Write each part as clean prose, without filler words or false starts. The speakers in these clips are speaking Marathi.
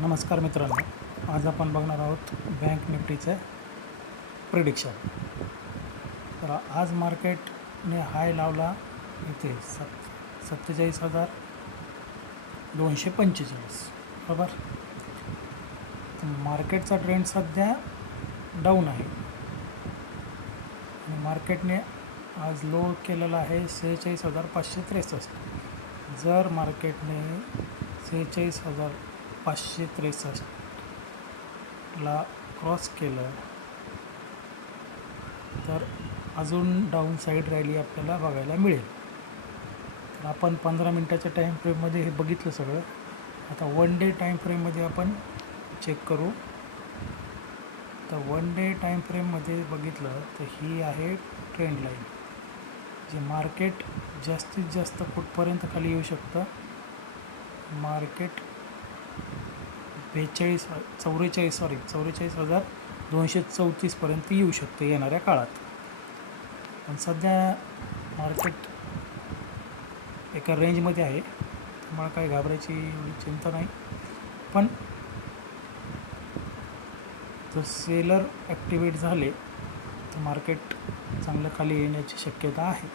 नमस्कार मित्रांनो, आज आपण बघणार आहोत बँक निफ्टीचं प्रिडिक्शन. तर आज मार्केटने हाय लावला इथे 47,245 बरोबर. मार्केटचा ट्रेंड सध्या डाऊन आहे आणि मार्केटने आज लो केलेला आहे 46,563. जर मार्केटने 46,563ला क्रॉस केलं तर अजून डाऊन साईड रॅली आपल्याला बघायला मिळेल. तर आपण 15 मिनटाच्या टाईम फ्रेममध्ये हे बघितलं सगळं. आता 1 डे टाईम फ्रेममध्ये आपण चेक करू. तर 1 डे टाईम फ्रेममध्ये बघितलं तर ही आहे ट्रेंड लाईन, जे मार्केट जास्तीत जास्त कुठपर्यंत खाली येऊ शकतं. मार्केट 44,234 पर्यंत येऊ शकते येणाऱ्या काळात. पण सध्या मार्केट एका रेंजमध्ये आहे, त्यामुळे काही घाबरायची एवढी चिंता नाही. पण जर सेलर ॲक्टिवेट झाले तर मार्केट चांगलं खाली येण्याची शक्यता आहे.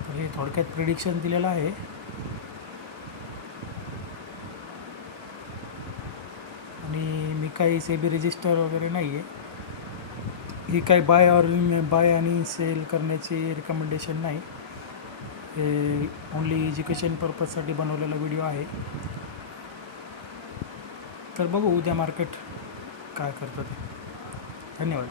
तर हे थोडक्यात प्रिडिक्शन दिलेलं आहे. आणि मी काही सेबी रजिस्टर वगैरे नाही आहे. ही काही बाय आणि सेल करण्याची रिकमेंडेशन नाही. हे ओन्ली एज्युकेशन पर्पजसाठी बनवलेला व्हिडिओ आहे. तर बघू उद्या मार्केट काय करतं ते. धन्यवाद.